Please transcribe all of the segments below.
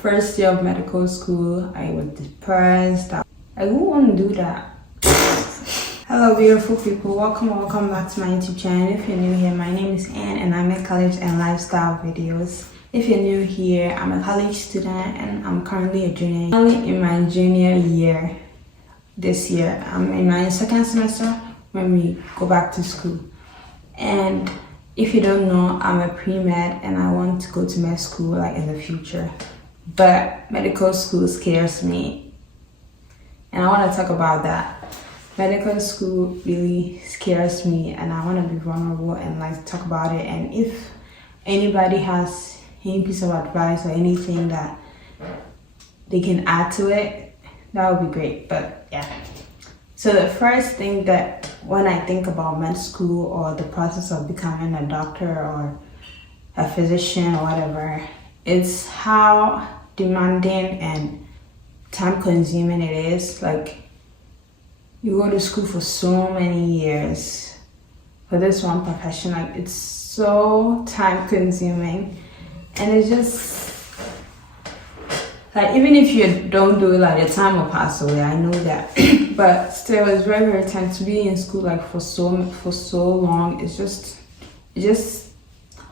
First year of medical school, I was depressed. Who wouldn't do that? Hello beautiful people, welcome back to my YouTube channel. If you're new here, my name is Ann and I make college and lifestyle videos. If you're new here, I'm a college student and I'm currently a junior. I'm only in my junior year this year. I'm in my second semester when we go back to school. And if you don't know, I'm a pre-med and I want to go to med school like in the future. But medical school scares me. And I want to talk about that. Medical school really scares me and I want to be vulnerable and like talk about it. And if anybody has any piece of advice or anything that they can add to it, that would be great. But yeah. So the first thing that when I think about med school or the process of becoming a doctor or a physician or whatever, it's how demanding and time consuming it is. Like, you go to school for so many years for this one profession. Like, it's so time consuming and it's just like, even if you don't do it, like the time will pass away, I know that. But still, it's very tense to be in school like for so long. It's just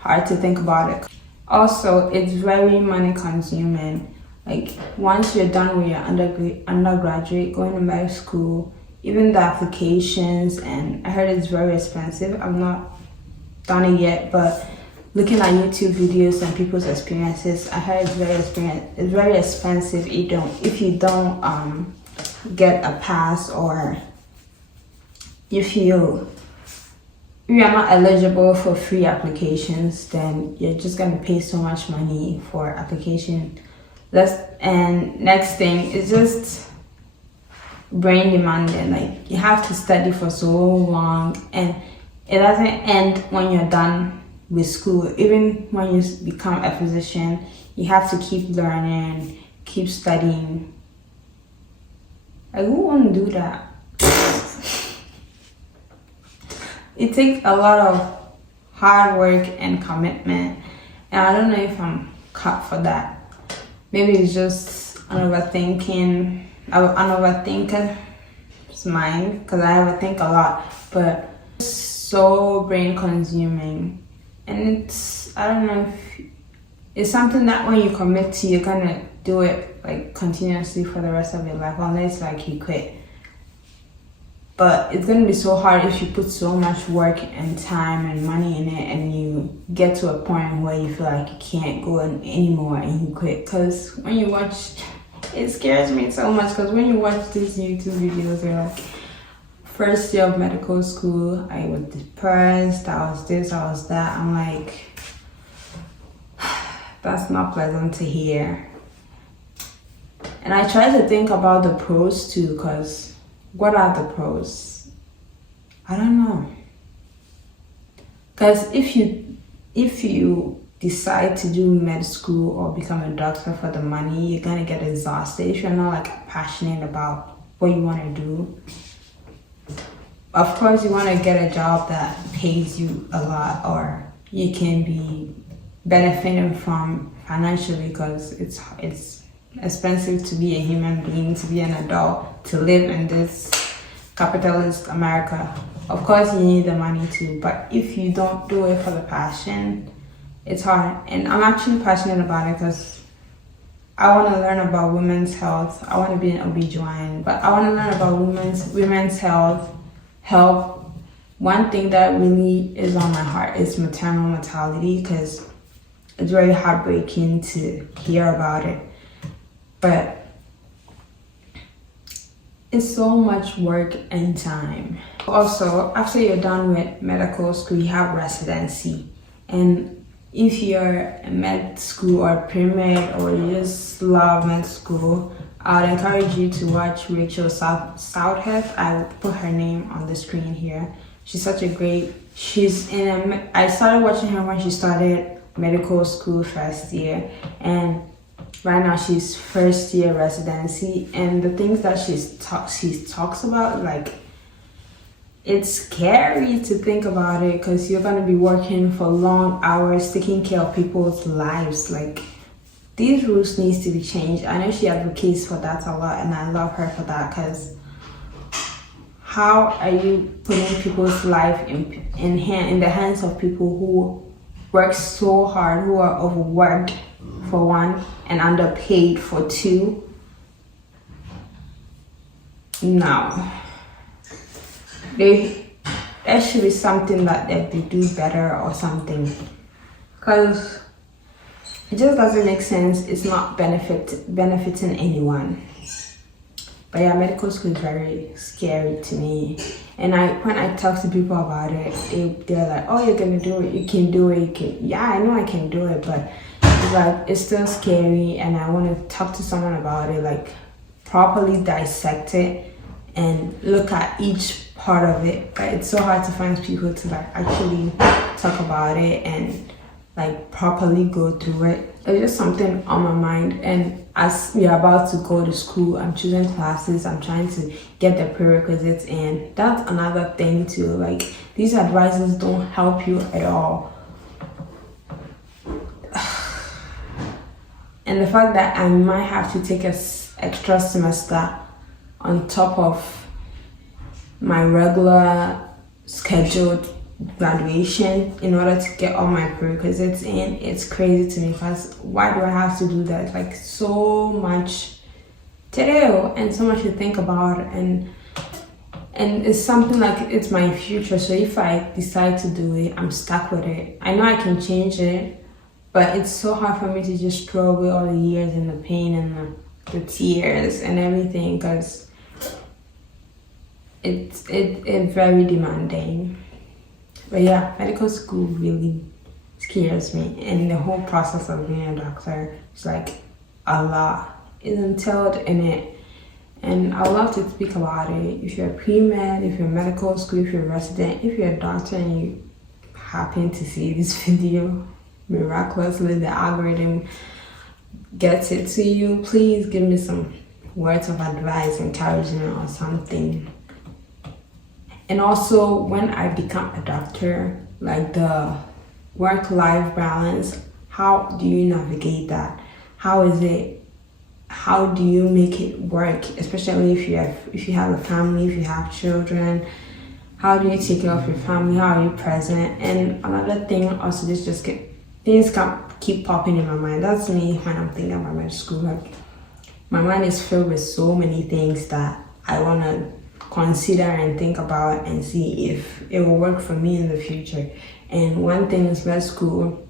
hard to think about it. Also, it's very money consuming. Like, once you're done with your undergraduate, going to med school, even the applications, and I heard it's very expensive. I'm not done it yet, but looking at YouTube videos and people's experiences, I heard it's very expensive if you don't get a pass, or if you are not eligible for free applications, then you're just gonna pay so much money for application. And next thing is just brain demanding. Like, you have to study for so long and it doesn't end when you're done with school. Even when you become a physician, you have to keep learning, keep studying. Like, who wouldn't do that? It takes a lot of hard work and commitment, and I don't know if I'm cut for that. Maybe it's just an overthinker's mind, because I overthink a lot, but it's so brain consuming. And I don't know if it's something that when you commit to, you're gonna do it like continuously for the rest of your life, unless like you quit. But it's gonna be so hard if you put so much work and time and money in it and you get to a point where you feel like you can't go anymore and you quit. Because when you watch, it scares me so much, because when you watch these YouTube videos, you're like, first year of medical school, I was depressed, I was this, I was that. I'm like, that's not pleasant to hear. And I try to think about the pros too, because what are the pros? I don't know. Because if you decide to do med school or become a doctor for the money, you're gonna get exhausted if you're not like passionate about what you want to do. Of course, you want to get a job that pays you a lot, or you can be benefiting from financially, because it's expensive to be a human being, to be an adult, to live in this capitalist America. Of course, you need the money too, but if you don't do it for the passion, it's hard. And I'm actually passionate about it because I want to learn about women's health. I want to be an obgyn, but I want to learn about women's health. One thing that really is on my heart is maternal mortality, because it's very heartbreaking to hear about it. But it's so much work and time. Also, after you're done with medical school, you have residency. And if you're a med school or pre-med, or you just love med school, I would encourage you to watch Rachel Southard. I will put her name on the screen here. She's such a great, I started watching her when she started medical school first year, and right now she's first year residency. And the things that she talks about, like, it's scary to think about it, because you're going to be working for long hours, taking care of people's lives. Like, these rules needs to be changed. I know she advocates for that a lot, and I love her for that, because how are you putting people's life in the hands of people who work so hard, who are overworked for one and underpaid for two? No. There should be something that they do better or something, because it just doesn't make sense. It's not benefiting anyone. But yeah, medical school is very scary to me. And when I talk to people about it, they're like, oh, you're gonna do it, you can do it, yeah, I know I can do it, but it's like, it's still scary, and I want to talk to someone about it, like properly dissect it and look at each part of it. But it's so hard to find people to like actually talk about it and like properly go through it. It's just something on my mind, and as we're about to go to school, I'm choosing classes, I'm trying to get the prerequisites in. That's another thing too, like these advisors don't help you at all. And the fact that I might have to take an extra semester on top of my regular scheduled graduation in order to get all my prerequisites in, it's crazy to me, because why do I have to do that? Like, so much to do and so much to think about, and it's something like it's my future. So if I decide to do it, I'm stuck with it. I know I can change it, but it's so hard for me to just throw away all the years and the pain and the tears and everything, because it's very demanding. But yeah, medical school really scares me, and the whole process of being a doctor is like a lot is entailed in it. And I would love to speak about it. If you're a pre-med, if you're medical school, if you're a resident, if you're a doctor and you happen to see this video, miraculously the algorithm gets it to you, please give me some words of advice, encouragement or something. And also, when I become a doctor, like the work-life balance, how do you navigate that? How do you make it work? Especially if you have a family, if you have children, how do you take care of your family? How are you present? And another thing also, things keep popping in my mind. That's me when I'm thinking about med school. Like, my mind is filled with so many things that I want to consider and think about and see if it will work for me in the future. And one thing is med school.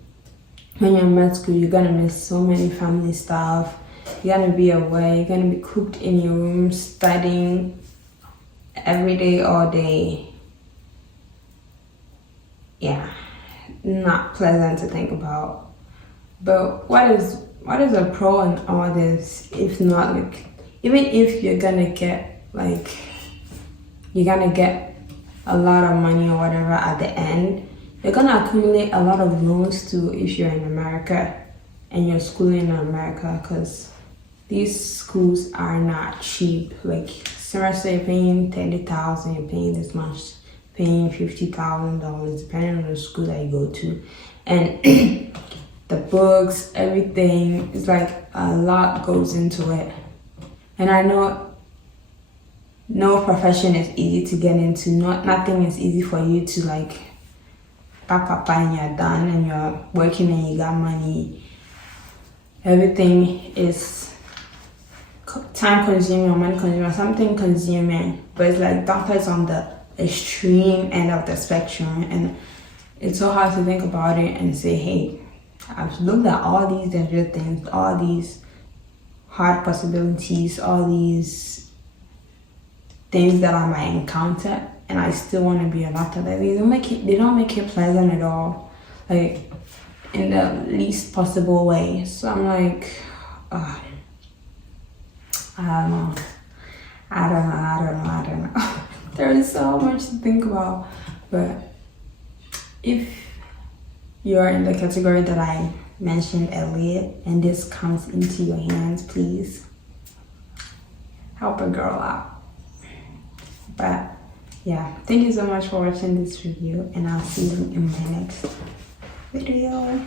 When you're in med school, you're gonna miss so many family stuff. You're gonna be away, you're gonna be cooped in your room studying every day, all day. Yeah, not pleasant to think about. But what is a pro in all this, if not, like, even if you're gonna get a lot of money or whatever at the end, you're gonna accumulate a lot of loans too if you're in America and you're schooling in America, because these schools are not cheap. Like, semester you're paying $30,000, you're paying this much, paying $50,000 depending on the school that you go to, and the books, everything, it's like a lot goes into it. And I know no profession is easy to get into. Nothing is easy for you to like pack up and you're done and you're working and you got money. Everything is time consuming or money consuming, something consuming. But it's like doctors on the extreme end of the spectrum, and it's so hard to think about it and say, hey, I've looked at all these different things, all these hard possibilities, all these things that I might encounter, and I still want to be a doctor. Like, they don't make it pleasant at all, like in the least possible way. So I'm like, I don't know. There is so much to think about. But if you're in the category that I mentioned earlier and this comes into your hands, please help a girl out. But yeah, thank you so much for watching this review, and I'll see you in my next video.